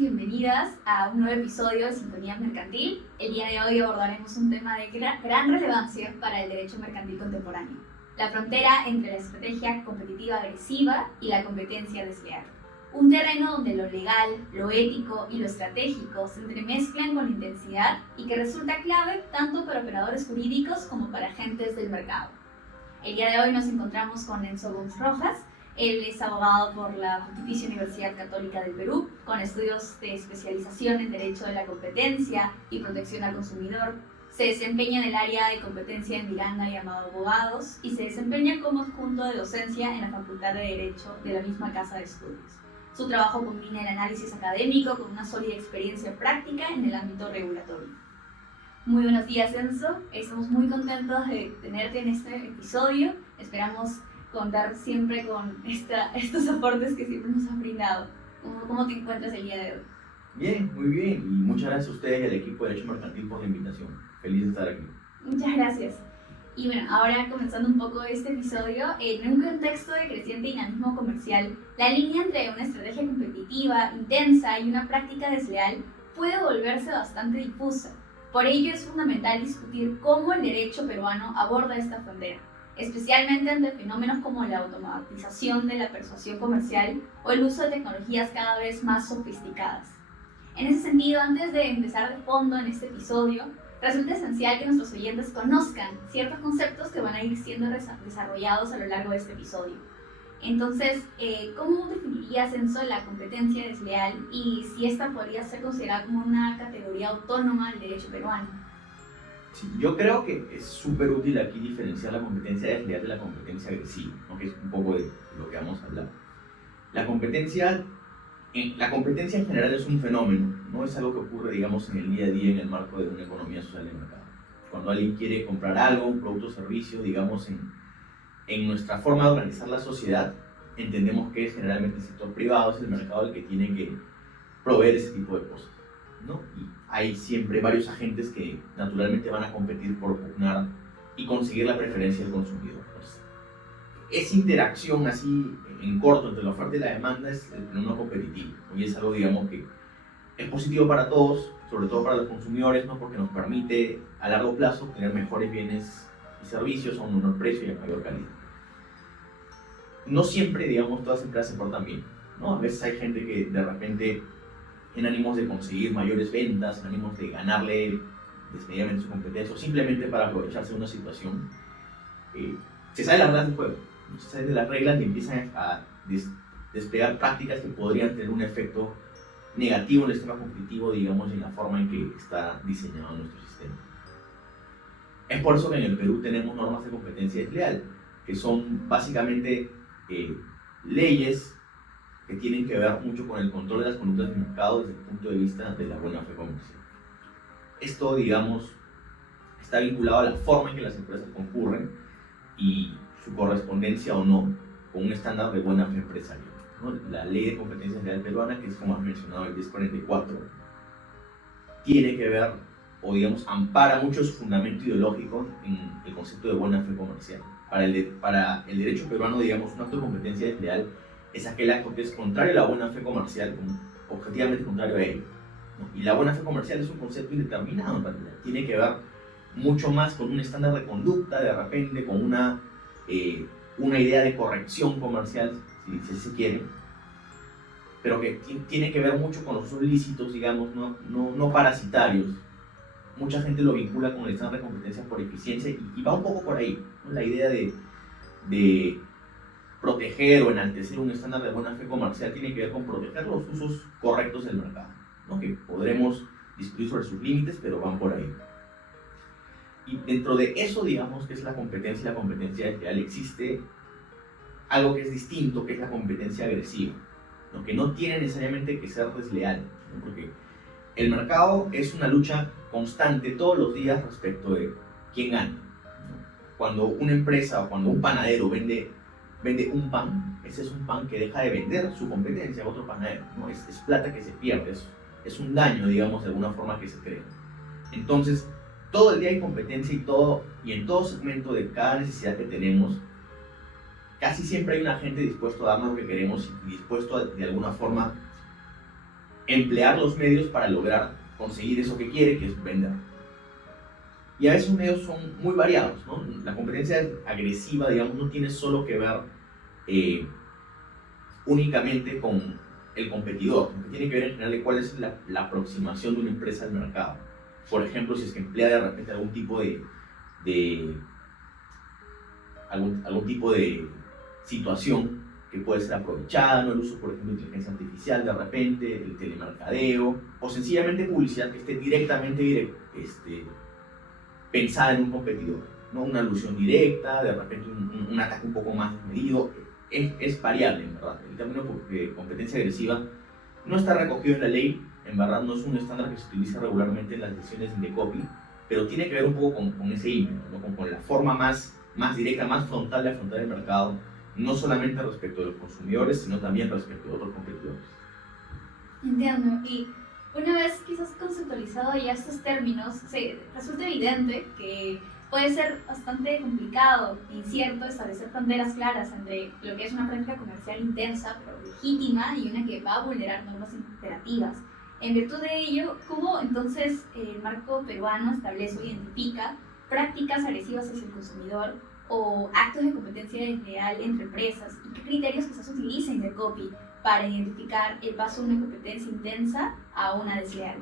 y bienvenidas a un nuevo episodio de Sintonía Mercantil. El día de hoy abordaremos un tema de gran relevancia para el derecho mercantil contemporáneo: la frontera entre la estrategia competitiva agresiva y la competencia desleal. Un terreno donde lo legal, lo ético y lo estratégico se entremezclan con intensidad y que resulta clave tanto para operadores jurídicos como para agentes del mercado. El día de hoy nos encontramos con Enzo Gómez Rojas. Él es abogado por la Pontificia Universidad Católica del Perú, con estudios de especialización en Derecho de la Competencia y Protección al Consumidor. Se desempeña en el área de competencia en Miranda y Amado Abogados y se desempeña como adjunto de docencia en la Facultad de Derecho de la misma casa de estudios. Su trabajo combina el análisis académico con una sólida experiencia práctica en el ámbito regulatorio. Muy buenos días, Enzo. Estamos muy contentos de tenerte en este episodio. Esperamos contar siempre con estos aportes que siempre nos han brindado. ¿Cómo te encuentras el día de hoy? Bien, muy bien. Y muchas gracias a ustedes y al equipo de Derecho Mercantil por la invitación. Feliz de estar aquí. Muchas gracias. Y bueno, ahora comenzando un poco este episodio, en un contexto de creciente dinamismo comercial, la línea entre una estrategia competitiva, intensa y una práctica desleal puede volverse bastante difusa. Por ello es fundamental discutir cómo el derecho peruano aborda esta frontera, especialmente ante fenómenos como la automatización de la persuasión comercial o el uso de tecnologías cada vez más sofisticadas. En ese sentido, antes de empezar de fondo en este episodio, resulta esencial que nuestros oyentes conozcan ciertos conceptos que van a ir siendo desarrollados a lo largo de este episodio. Entonces, ¿cómo definirías, Enzo, la competencia desleal y si esta podría ser considerada como una categoría autónoma del derecho peruano? Sí, yo creo que es súper útil aquí diferenciar la competencia desleal de la competencia agresiva, ¿no? Que es un poco de lo que vamos a hablar. La competencia en general es un fenómeno, no es algo que ocurre, digamos, en el día a día en el marco de una economía social de mercado. Cuando alguien quiere comprar algo, un producto o servicio, digamos, en nuestra forma de organizar la sociedad, entendemos que es generalmente el sector privado, es el mercado el que tiene que proveer ese tipo de cosas, ¿no? Y hay siempre varios agentes que naturalmente van a competir por pugnar y conseguir la preferencia del consumidor. Pues, esa interacción así en corto entre la oferta y la demanda es el fenómeno competitivo, ¿no? Y es algo, digamos, que es positivo para todos, sobre todo para los consumidores, ¿no? Porque nos permite a largo plazo tener mejores bienes y servicios a un menor precio y a mayor calidad. No siempre, digamos, todas las empresas se portan bien, ¿no? A veces hay gente que de repente, en ánimos de conseguir mayores ventas, en ánimos de ganarle desmedidamente su competencia o simplemente para aprovecharse de una situación, se sale de las reglas del juego, se sale de las reglas y empiezan a desplegar prácticas que podrían tener un efecto negativo en el sistema competitivo, digamos, en la forma en que está diseñado nuestro sistema. Es por eso que en el Perú tenemos normas de competencia desleal, que son básicamente leyes que tienen que ver mucho con el control de las conductas del mercado desde el punto de vista de la buena fe comercial. Esto, digamos, está vinculado a la forma en que las empresas concurren y su correspondencia o no con un estándar de buena fe empresarial, ¿no? La ley de competencia desleal peruana, que es como has mencionado el 1044, tiene que ver, o digamos, ampara mucho su fundamento ideológico en el concepto de buena fe comercial. Para el derecho peruano, digamos, un acto de competencia desleal es aquel acto que es contrario a la buena fe comercial, objetivamente contrario a ello, ¿no? Y la buena fe comercial es un concepto indeterminado en realidad. Tiene que ver mucho más con un estándar de de repente, con una idea de corrección comercial, si se quiere, pero que tiene que ver mucho con los usos lícitos, digamos, no parasitarios. Mucha gente lo vincula con el estándar de competencia por eficiencia y va un poco por ahí, ¿no? La idea de proteger o enaltecer un estándar de buena fe comercial tiene que ver con proteger los usos correctos del mercado, ¿no? Que podremos discutir sobre sus límites, pero van por ahí. Y dentro de eso, digamos, que es la competencia desleal, existe algo que es distinto, que es la competencia agresiva, ¿no? Que no tiene necesariamente que ser desleal, ¿no? Porque el mercado es una lucha constante todos los días respecto de quién gana, ¿no? Cuando una empresa o cuando un panadero vende un pan, ese es un pan que deja de vender su competencia a otro panadero, ¿no? Es plata que se pierde, es un daño, digamos, de alguna forma que se crea. Entonces, todo el día hay competencia y en todo segmento de cada necesidad que tenemos, casi siempre hay un agente dispuesto a darnos lo que queremos y dispuesto a, de alguna forma, emplear los medios para lograr conseguir eso que quiere, que es vender. Y a veces los medios son muy variados, ¿no? La competencia agresiva, digamos, no tiene solo que ver únicamente con el competidor, sino que tiene que ver en general de cuál es la aproximación de una empresa al mercado. Por ejemplo, si es que emplea de repente algún tipo de situación que puede ser aprovechada, ¿no? El uso, por ejemplo, de inteligencia artificial de repente, el telemercadeo, o sencillamente publicidad que esté directamente pensada en un competidor, ¿no? Una alusión directa, de repente un ataque un poco más desmedido. Es variable, en verdad. El término de competencia agresiva no está recogido en la ley, en verdad no es un estándar que se utiliza regularmente en las decisiones de Indecopi, pero tiene que ver un poco con ese ímpetu, ¿no? Con la forma más directa, más frontal de afrontar el mercado, no solamente respecto de los consumidores, sino también respecto de otros competidores. Entiendo. Y una vez quizás conceptualizado ya estos términos, resulta evidente que puede ser bastante complicado e incierto establecer fronteras claras entre lo que es una práctica comercial intensa pero legítima y una que va a vulnerar normas imperativas. En virtud de ello, ¿cómo entonces el marco peruano establece o identifica prácticas agresivas hacia el consumidor o actos de competencia desleal entre empresas? ¿Y qué criterios quizás utiliza Indecopi para identificar el paso de una competencia intensa a una desleal?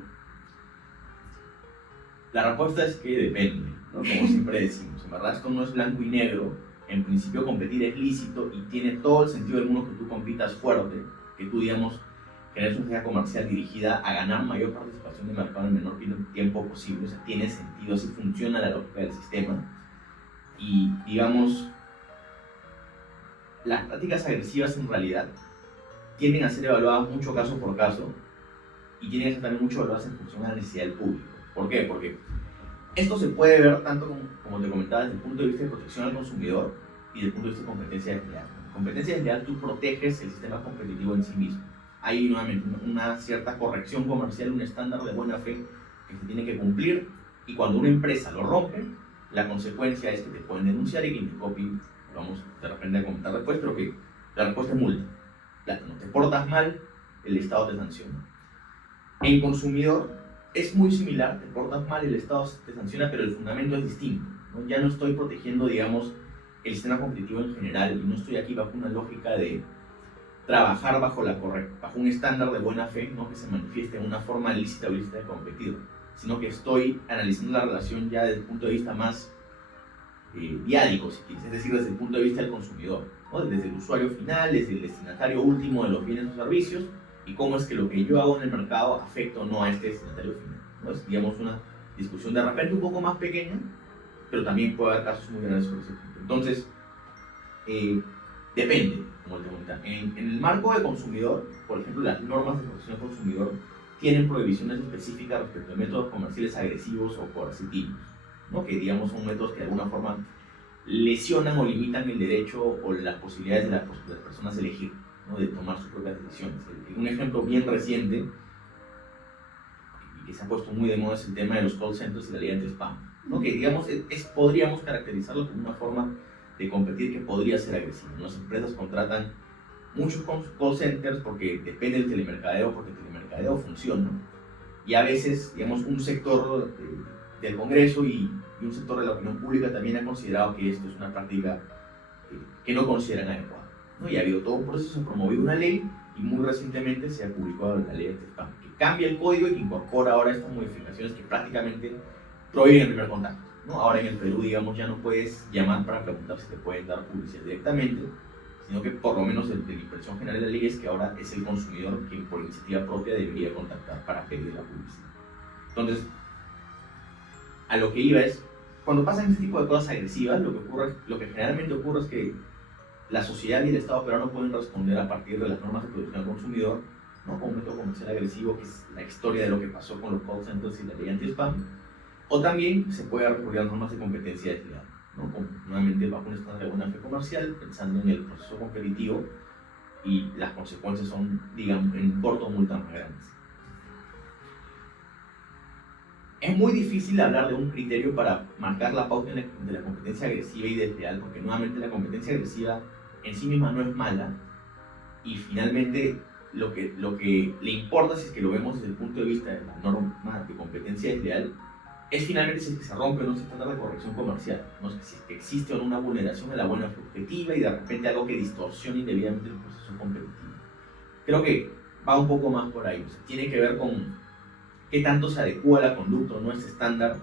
La respuesta es que depende, ¿no? Como siempre decimos, en verdad esto no es blanco y negro. En principio competir es lícito y tiene todo el sentido del mundo que tú compitas fuerte, que tú, digamos, generes una estrategia comercial dirigida a ganar mayor participación de mercado en el menor tiempo posible. O sea, tiene sentido, así funciona la lógica del sistema. Y, digamos, las prácticas agresivas en realidad tienden a ser evaluadas mucho caso por caso y tienen que ser también mucho evaluadas en función a la necesidad del público. ¿Por qué? Porque esto se puede ver tanto como te comentaba desde el punto de vista de protección al consumidor y desde el punto de vista de competencia desleal. En competencia desleal tú proteges el sistema competitivo en sí mismo. Hay nuevamente una cierta corrección comercial, un estándar de buena fe que se tiene que cumplir, y cuando una empresa lo rompe, la consecuencia es que te pueden denunciar y que Indecopi, vamos de repente a comentar después, pero que la respuesta es multa. No te portas mal, el Estado te sanciona. En consumidor es muy similar, te portas mal, el Estado te sanciona, pero el fundamento es distinto, ¿no? Ya no estoy protegiendo, digamos, el sistema competitivo en general, y no estoy aquí bajo una lógica de trabajar bajo un estándar de buena fe, ¿no? Que se manifieste en una forma lícita o ilícita de competir, sino que estoy analizando la relación ya desde el punto de vista más diádico, si quieres, es decir, desde el punto de vista del consumidor, ¿no? Desde el usuario final, desde el destinatario último de los bienes o servicios, y cómo es que lo que yo hago en el mercado afecta o no a este destinatario final, ¿no? Es, digamos, una discusión de repente un poco más pequeña, pero también puede haber casos muy grandes sobre ese punto. Entonces, depende, como te comentaba. En el marco de consumidor, por ejemplo, las normas de protección al consumidor tienen prohibiciones específicas respecto a métodos comerciales agresivos o coercitivos, ¿no? Que, digamos, son métodos que de alguna forma lesionan o limitan el derecho o las posibilidades de las personas de elegir, ¿no? De tomar sus propias decisiones. Un ejemplo bien reciente y que se ha puesto muy de moda es el tema de los call centers y la ley anti-spam, ¿no? Que, digamos, podríamos caracterizarlo como una forma de competir que podría ser agresiva. Las empresas contratan muchos call centers porque depende del telemercadeo, porque el telemercadeo funciona, y a veces, digamos, un sector del Congreso y un sector de la opinión pública también ha considerado que esto es una práctica que no consideran adecuada, ¿no? Y ha habido todo un proceso, se ha promovido una ley y muy recientemente se ha publicado la ley anti-spam, que cambia el código y que incorpora ahora estas modificaciones que prácticamente prohíben el primer contacto, ¿no? Ahora en el Perú, digamos, ya no puedes llamar para preguntar si te pueden dar publicidad directamente, sino que por lo menos de la impresión general de la ley es que ahora es el consumidor quien por iniciativa propia debería contactar para pedir la publicidad. Entonces, a lo que iba es, cuando pasan este tipo de cosas agresivas, lo que generalmente ocurre es que la sociedad y el Estado peruano pueden responder a partir de las normas de protección al consumidor, ¿no? Con un método comercial agresivo, que es la historia de lo que pasó con los call centers y la ley anti-spam, o también se puede recurrir a normas de competencia desleal, ¿no? Nuevamente bajo un estándar de buena fe comercial, pensando en el proceso competitivo, y las consecuencias son, digamos, en corto multas más grandes. Es muy difícil hablar de un criterio para marcar la pauta de la competencia agresiva y desleal, porque nuevamente la competencia agresiva en sí misma no es mala, y finalmente lo que le importa, si es que lo vemos desde el punto de vista de la norma de competencia desleal, es finalmente si es que se rompe o no se estándar de corrección comercial, ¿no? Si es que existe o no una vulneración de la buena fe objetiva y de repente algo que distorsione indebidamente el proceso competitivo. Creo que va un poco más por ahí, o sea, tiene que ver con qué tanto se adecua la conducta o no a ese estándar,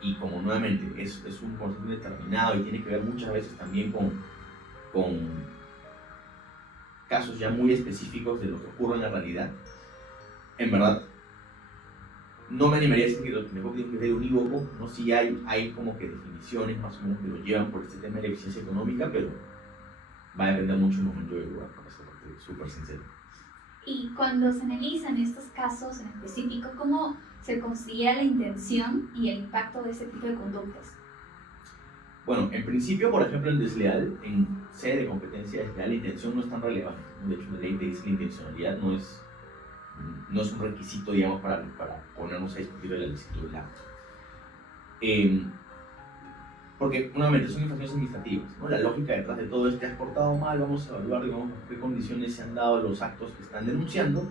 y como nuevamente es un concepto determinado y tiene que ver muchas veces también con casos ya muy específicos de lo que ocurre en la realidad. En verdad, no me animaría a decir que lo que tiene que ver unívoco, ¿no? Sí hay como que definiciones más o menos que lo llevan por este tema de la eficiencia económica, pero va a depender mucho del momento y del lugar, para ser súper sincero. Y cuando se analizan estos casos en específico, ¿cómo se considera la intención y el impacto de ese tipo de conductas? Bueno, en principio, por ejemplo, en desleal, en sede de competencia desleal, la intención no es tan relevante. De hecho, la ley te dice que la intencionalidad no es un requisito, digamos, para ponernos a discutir la licitud del acto. Porque, nuevamente, son infracciones administrativas, ¿no? La lógica detrás de todo es que has portado mal, vamos a evaluar, digamos, qué condiciones se han dado a los actos que están denunciando,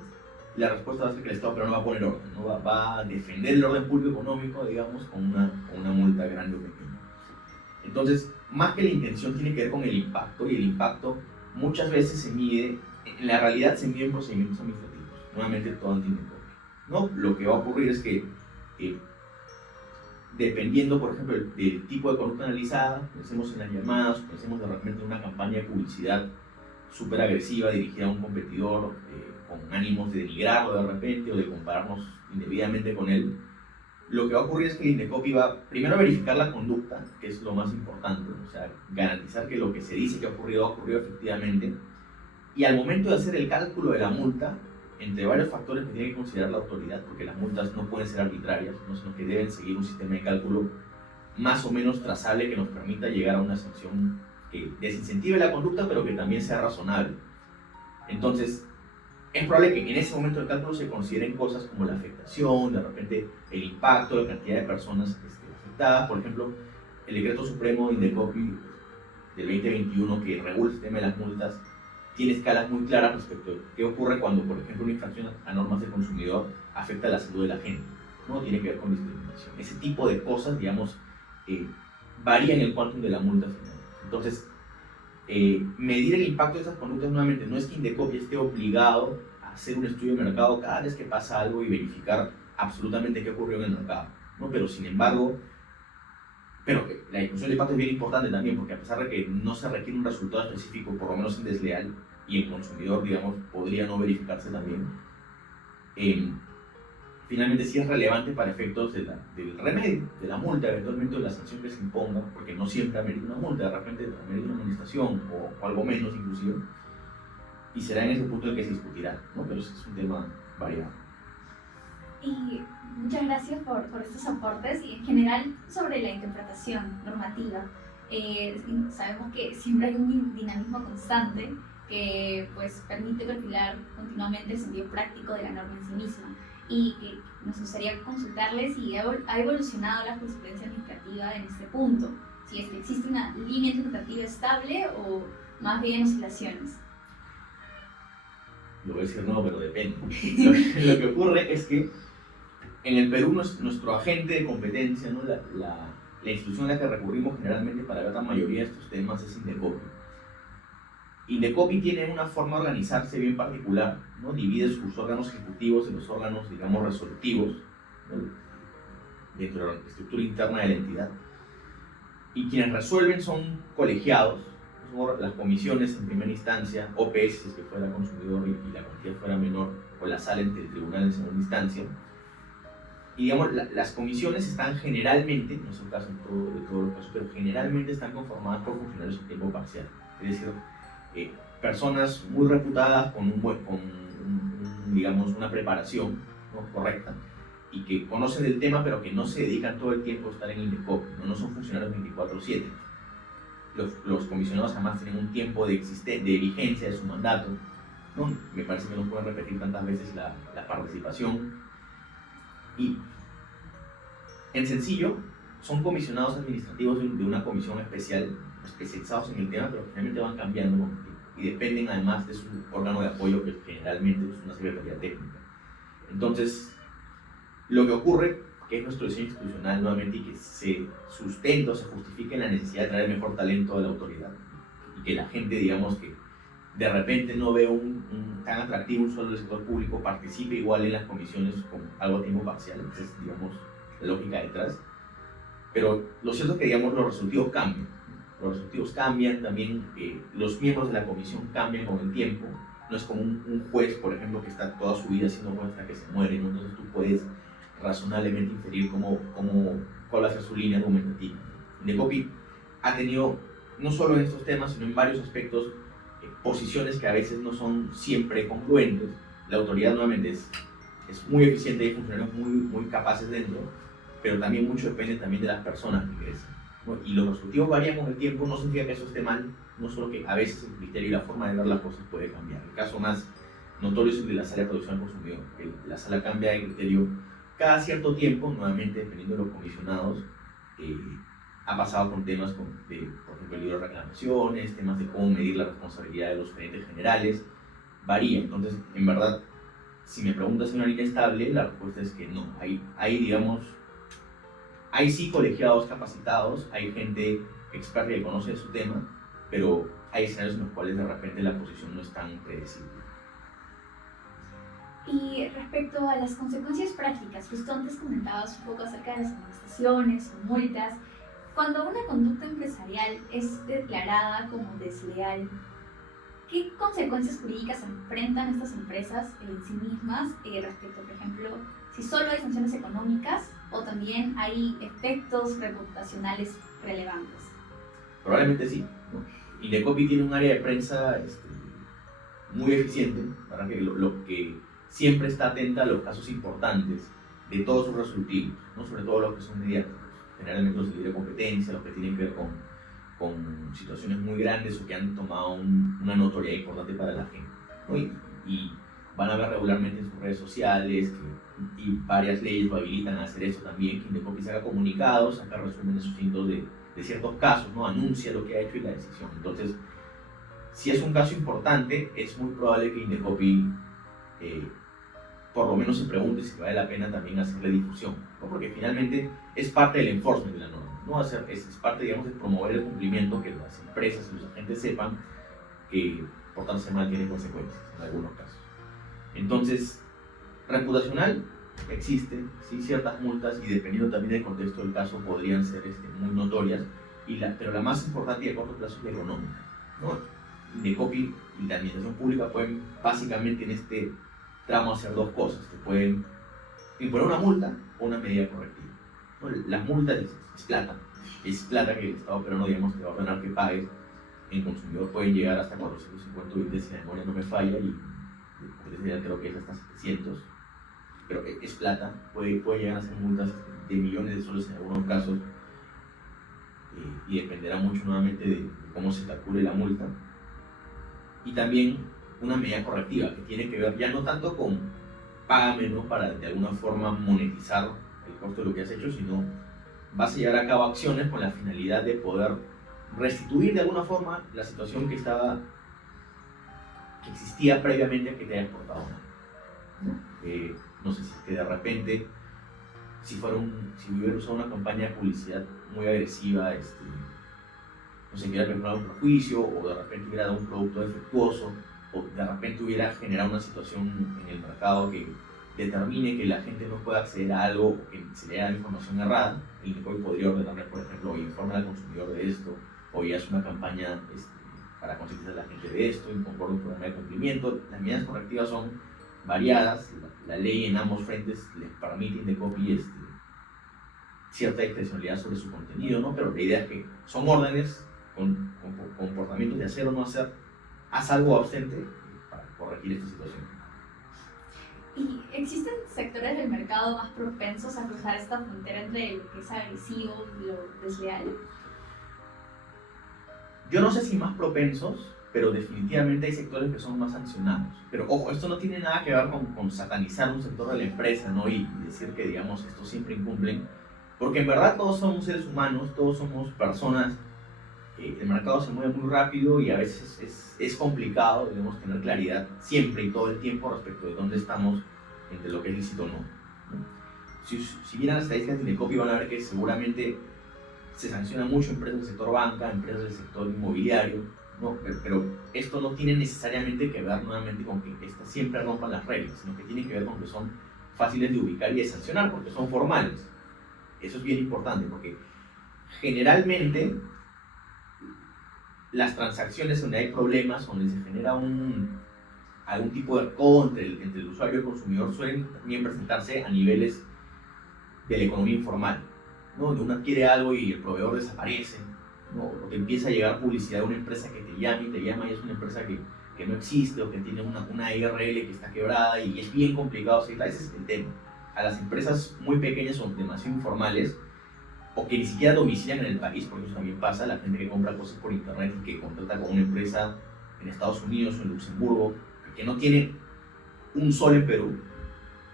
y la respuesta va a ser que el Estado pero no va a poner orden, ¿no? Va a defender el orden público económico, digamos, con una multa grande o pequeña. Entonces, más que la intención, tiene que ver con el impacto, y el impacto muchas veces se mide, en la realidad se mide en procedimientos administrativos, nuevamente todo anti-indecopio, ¿no? Lo que va a ocurrir es que dependiendo, por ejemplo, del tipo de conducta analizada, pensemos en las llamadas, pensemos de repente en una campaña de publicidad súper agresiva dirigida a un competidor con ánimos de denigrarlo de repente o de compararnos indebidamente con él. Lo que va a ocurrir es que el Indecopi va primero a verificar la conducta, que es lo más importante, o sea, garantizar que lo que se dice que ha ocurrido efectivamente, y al momento de hacer el cálculo de la multa, entre varios factores que tiene que considerar la autoridad, porque las multas no pueden ser arbitrarias, ¿no? Sino que deben seguir un sistema de cálculo más o menos trazable que nos permita llegar a una sanción que desincentive la conducta, pero que también sea razonable. Entonces, es probable que en ese momento del cálculo se consideren cosas como la afectación, de repente el impacto, la cantidad de personas afectadas. Por ejemplo, el Decreto Supremo de Indecopi del 2021, que regula el sistema de las multas, tiene escalas muy claras respecto a qué ocurre cuando, por ejemplo, una infracción a normas del consumidor afecta la salud de la gente, ¿no? Tiene que ver con discriminación. Ese tipo de cosas, digamos, varían el quantum de la multa final. Entonces, medir el impacto de esas conductas, nuevamente, no es que Indecopi esté obligado a hacer un estudio de mercado cada vez que pasa algo y verificar absolutamente qué ocurrió en el mercado, ¿no? Pero, sin embargo, la discusión de impacto es bien importante también, porque a pesar de que no se requiere un resultado específico, por lo menos en desleal, y en consumidor, digamos, podría no verificarse también, finalmente sí es relevante para efectos del remedio, de la multa, eventualmente de la sanción que se imponga, porque no siempre amerita una multa, de repente amerita una amonestación o algo menos inclusive, y será en ese punto el que se discutirá, ¿no? Pero ese es un tema variado. Y muchas gracias por estos aportes y en general sobre la interpretación normativa. Sabemos que siempre hay un dinamismo constante que pues, permite perfilar continuamente el sentido práctico de la norma en sí misma. Y nos gustaría consultarles si ha evolucionado la jurisprudencia administrativa en este punto, si es que existe una línea interpretativa estable o más bien oscilaciones. Lo voy a decir no, pero depende. Lo que ocurre es que en el Perú nuestro agente de competencia, ¿no? la institución a la que recurrimos generalmente para ver la mayoría de estos temas es Indecopi. Indecopi tiene una forma de organizarse bien particular, ¿no? Divide sus órganos ejecutivos en los órganos, digamos, resolutivos, ¿no? Dentro de la estructura interna de la entidad. Y quienes resuelven son colegiados, son las comisiones en primera instancia, OPS, si es que fuera consumidor y la cuantía fuera menor, o la sala ante el tribunal en segunda instancia. Y digamos, las comisiones están generalmente, no es el caso de todos los casos, pero generalmente están conformadas por funcionarios a tiempo parcial. Es decir, personas muy reputadas con digamos, una preparación, ¿no? correcta, y que conocen el tema, pero que no se dedican todo el tiempo a estar en Indecopi, no son funcionarios 24/7. Los comisionados además tienen un tiempo de vigencia de su mandato, ¿no? Me parece que no pueden repetir tantas veces la participación. Y, en sencillo, son comisionados administrativos de una comisión especial, especializados en el tema, pero finalmente van cambiando con el tiempo. y dependen además de su órgano de apoyo, que generalmente es una secretaría técnica. Entonces, lo que ocurre, que es nuestro diseño institucional nuevamente, y que se sustenta o se justifica en la necesidad de traer mejor talento a la autoridad, y que la gente, digamos, que de repente no ve tan atractivo un sueldo del sector público, participe igual en las comisiones con algo a tiempo parcial. Esa es, digamos, la lógica detrás. Pero lo cierto es que, digamos, los resultados cambian. Los resultados cambian también, los miembros de la comisión cambian con el tiempo. No es como un juez, por ejemplo, que está toda su vida siendo juez hasta que se muere, ¿no? Entonces tú puedes razonablemente inferir cuál va a ser su línea argumentativa. Indecopi ha tenido, no solo en estos temas, sino en varios aspectos, posiciones que a veces no son siempre congruentes. La autoridad nuevamente es muy eficiente y hay funcionarios muy capaces dentro, pero también mucho depende también de las personas que ingresan, ¿no? Y los resultados varían con el tiempo, no significa que eso esté mal, no solo que a veces el criterio y la forma de ver las cosas puede cambiar. El caso más notorio es el de la sala de producción al consumidor, que la sala cambia de criterio cada cierto tiempo, nuevamente dependiendo de los comisionados. Ha pasado con temas por ejemplo, el libro de reclamaciones, temas de cómo medir la responsabilidad de los gerentes generales, varía. Entonces, en verdad, si me preguntas si una línea estable, la respuesta es que no. Hay sí colegiados capacitados, hay gente experta que conoce su tema, pero hay escenarios en los cuales de repente la posición no es tan predecible. Y respecto a las consecuencias prácticas, justo antes comentabas un poco acerca de las amonestaciones o multas. Cuando una conducta empresarial es declarada como desleal, ¿qué consecuencias jurídicas enfrentan estas empresas en sí mismas respecto, por ejemplo, si solo hay sanciones económicas o también hay efectos reputacionales relevantes? Probablemente sí, ¿no? Indecopi tiene un área de prensa muy eficiente, para que lo que siempre está atenta a los casos importantes de todos sus resolutivos, ¿no? Sobre todo los que son mediáticos. Generalmente los de libre competencia, los que tienen que ver con situaciones muy grandes o que han tomado una notoriedad importante para la gente, ¿no? Y van a ver regularmente en sus redes sociales y varias leyes lo habilitan a hacer eso también, que Indecopi saca comunicados, saca resúmenes sucintos de ciertos casos, ¿no? Anuncia lo que ha hecho y la decisión. Entonces, si es un caso importante, es muy probable que Indecopi por lo menos se pregunte si vale la pena también hacerle difusión, ¿no? Porque finalmente es parte del enforcement de la norma, ¿no? Es parte, digamos, de promover el cumplimiento, que las empresas y los agentes sepan que portarse mal tiene consecuencias en algunos casos. Entonces, reputacional existe, sí, ciertas multas, y dependiendo también del contexto del caso podrían ser muy notorias, pero la más importante y de corto plazo es la económica, ¿no? Indecopi y la administración pública pueden básicamente en este tramo hacer dos cosas: te pueden imponer una multa o una medida correctiva, ¿no? Las multas es plata que el Estado peruano, digamos, te va a ordenar que pagues. En consumidor pueden llegar hasta 450 UIT, si la memoria no me falla, y creo que es hasta 700, pero es plata. Puede llegar a ser multas de millones de soles en algunos casos, y dependerá mucho nuevamente de cómo se calcule la multa. Y también una medida correctiva que tiene que ver ya no tanto con págame, ¿no? Para de alguna forma monetizar el costo de lo que has hecho, sino vas a llevar a cabo acciones con la finalidad de poder restituir de alguna forma la situación que existía previamente a que te hayas portado mal. No sé si es que de repente, si hubiera usado una campaña de publicidad muy agresiva, no sé, hubiera perjudicado un perjuicio, o de repente hubiera dado un producto defectuoso, o de repente hubiera generado una situación en el mercado que determine que la gente no pueda acceder a algo, o que se le da información errada, el Indecopi podría ordenarle, por ejemplo, informe al consumidor de esto, o ya es una campaña para concientizar a la gente de esto, incorpora un programa de cumplimiento. Las medidas correctivas son variadas, la ley en ambos frentes les permite a Indecopi cierta discrecionalidad sobre su contenido, ¿no? Pero la idea es que son órdenes con comportamientos de hacer o no hacer, haz algo ausente para corregir esta situación. ¿Y existen sectores del mercado más propensos a cruzar esta frontera entre lo que es agresivo y lo desleal? Yo no sé si más propensos, pero definitivamente hay sectores que son más sancionados. Pero ojo, esto no tiene nada que ver con satanizar un sector de la empresa, ¿no? Y decir que, digamos, estos siempre incumplen, porque en verdad todos somos seres humanos, todos somos personas el mercado se mueve muy rápido y a veces es complicado, debemos tener claridad siempre y todo el tiempo respecto de dónde estamos entre lo que es lícito o no. Si miran las estadísticas de Indecopi van a ver que seguramente se sanciona mucho empresas del sector banca, empresas del sector inmobiliario, ¿no? Pero esto no tiene necesariamente que ver nuevamente con que estas siempre rompan las reglas, sino que tiene que ver con que son fáciles de ubicar y de sancionar porque son formales. Eso es bien importante porque generalmente las transacciones donde hay problemas, donde se genera algún tipo de codo entre el usuario y el consumidor, suelen también presentarse a niveles de la economía informal, ¿no? Donde uno adquiere algo y el proveedor desaparece, ¿no? O te empieza a llegar publicidad de una empresa que te llama y es una empresa que no existe o que tiene una IRL que está quebrada y es bien complicado. O sea, ese es el tema. A las empresas muy pequeñas o demasiado informales o que ni siquiera domicilian en el país, porque eso también pasa, la gente que compra cosas por internet y que contrata con una empresa en Estados Unidos o en Luxemburgo, que no tiene un sol en Perú,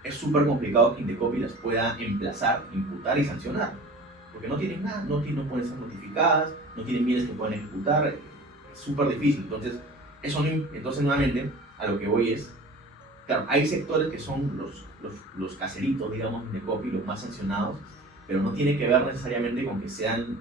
es súper complicado que Indecopi las pueda emplazar, imputar y sancionar, porque no tienen nada, no pueden ser notificadas, no tienen bienes que puedan ejecutar, es súper difícil. Entonces nuevamente, a lo que voy es, claro, hay sectores que son los caseritos, digamos, de Indecopi, los más sancionados, pero no tiene que ver necesariamente con que sean,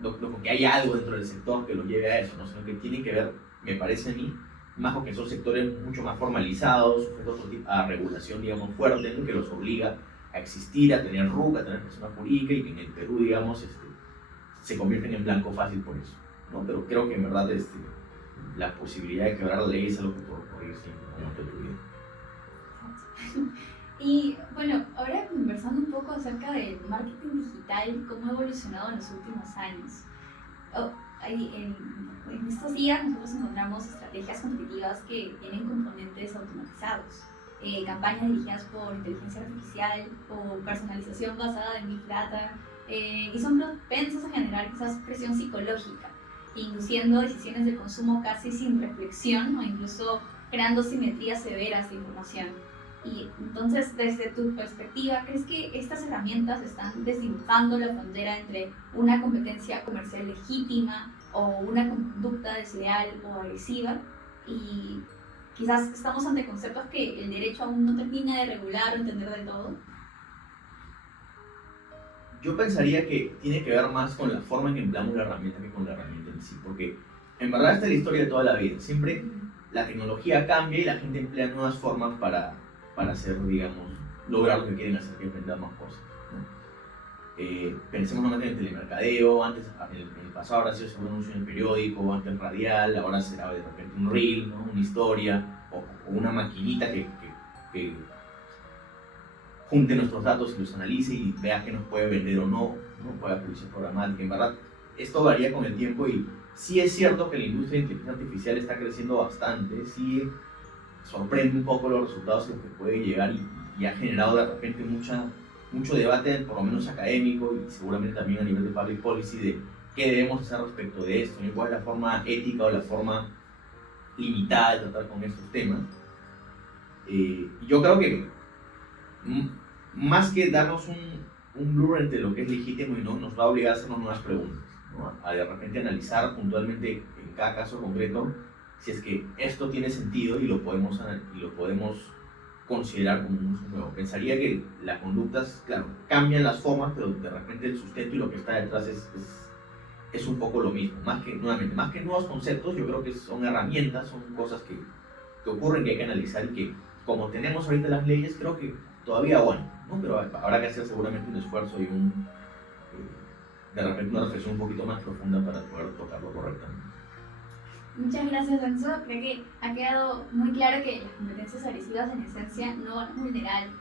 con que hay algo dentro del sector que los lleve a eso, ¿no? Sino que tiene que ver, me parece a mí, más porque son sectores mucho más formalizados, sujetos a regulación, digamos, fuerte, ¿no? Que los obliga a existir, a tener RUC, a tener persona jurídica y que en el Perú, digamos, se convierten en blanco fácil por eso, ¿no? Pero creo que en verdad la posibilidad de quebrar la ley es algo que por ir siempre en un momento de tu vida. Y bueno, ahora conversando un poco acerca del marketing digital, cómo ha evolucionado en los últimos años. En estos días nosotros encontramos estrategias competitivas que tienen componentes automatizados, campañas dirigidas por inteligencia artificial o personalización basada en Big Data, y son propensas a generar quizás presión psicológica, induciendo decisiones de consumo casi sin reflexión o incluso creando simetrías severas de información. Y entonces, desde tu perspectiva, ¿crees que estas herramientas están desdibujando la frontera entre una competencia comercial legítima o una conducta desleal o agresiva? Y quizás estamos ante conceptos que el derecho aún no termina de regular o entender del todo. Yo pensaría que tiene que ver más con la forma en que empleamos la herramienta que con la herramienta en sí, porque en verdad esta es la historia de toda la vida. Siempre la tecnología cambia y la gente emplea nuevas formas para hacer, digamos, lograr lo que quieren hacer, que emprender más cosas, ¿no? Pensemos en el telemercadeo, antes, en el pasado habrá sido seguro un anuncio en el periódico, antes radial, ahora será de repente un reel, ¿no? Una historia, o una maquinita que junte nuestros datos y los analice y vea qué nos puede vender o no, puede publicidad programática. En verdad, esto varía con el tiempo y sí es cierto que la industria de inteligencia artificial está creciendo bastante, sí sorprende un poco los resultados a los que puede llegar y ha generado de repente mucho debate, por lo menos académico y seguramente también a nivel de public policy, de qué debemos hacer respecto de esto, ¿no? Cuál es la forma ética o la forma limitada de tratar con estos temas. Yo creo que más que darnos un blur entre lo que es legítimo y no, nos va a obligar a hacernos nuevas preguntas, ¿no? A de repente analizar puntualmente en cada caso concreto si es que esto tiene sentido y lo podemos considerar como un uso nuevo. Pensaría que las conductas, claro, cambian las formas, pero de repente el sustento y lo que está detrás es un poco lo mismo. Más que nuevos conceptos, yo creo que son herramientas, son cosas que ocurren, que hay que analizar y que, como tenemos ahorita las leyes, creo que todavía aguantan, ¿no? Pero habrá que hacer seguramente un esfuerzo y de repente una reflexión un poquito más profunda para poder tocarlo correctamente. Muchas gracias, Renzo. Creo que ha quedado muy claro que las competencias agresivas en esencia no van a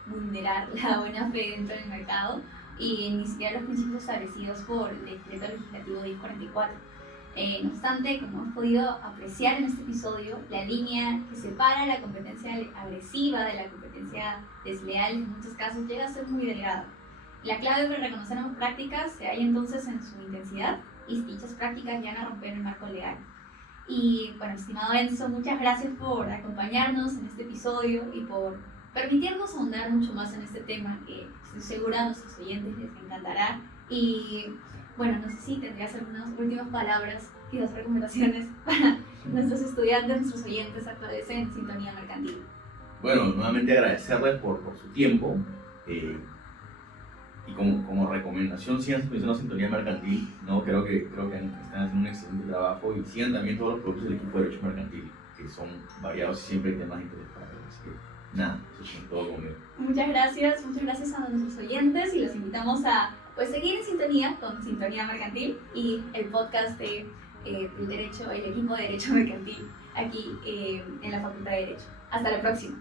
vulnerar la buena fe dentro del mercado y ni siquiera los principios establecidos por el Decreto Legislativo 1044. No obstante, como hemos podido apreciar en este episodio, la línea que separa la competencia agresiva de la competencia desleal en muchos casos llega a ser muy delgada. La clave para reconocer ambas prácticas se halla entonces en su intensidad y dichas prácticas llegan a romper el marco legal. Y bueno, estimado Enzo, muchas gracias por acompañarnos en este episodio y por permitirnos ahondar mucho más en este tema que estoy segura a nuestros oyentes les encantará. Y bueno, no sé si tendrías algunas últimas palabras y 2 recomendaciones para nuestros estudiantes, nuestros oyentes actuales en Sintonía Mercantil. Bueno, nuevamente agradecerles por su tiempo y como recomendación sigan escuchando Sintonía Mercantil, ¿no? Creo que están haciendo un excelente trabajo y sigan también todos los productos del equipo de Derecho Mercantil, que son variados y siempre hay temas de interés para ellos. Así que nada, eso es todo conmigo. Muchas gracias a nuestros oyentes y los invitamos a seguir en sintonía con Sintonía Mercantil y el podcast de el equipo de Derecho Mercantil aquí en la Facultad de Derecho. Hasta la próxima.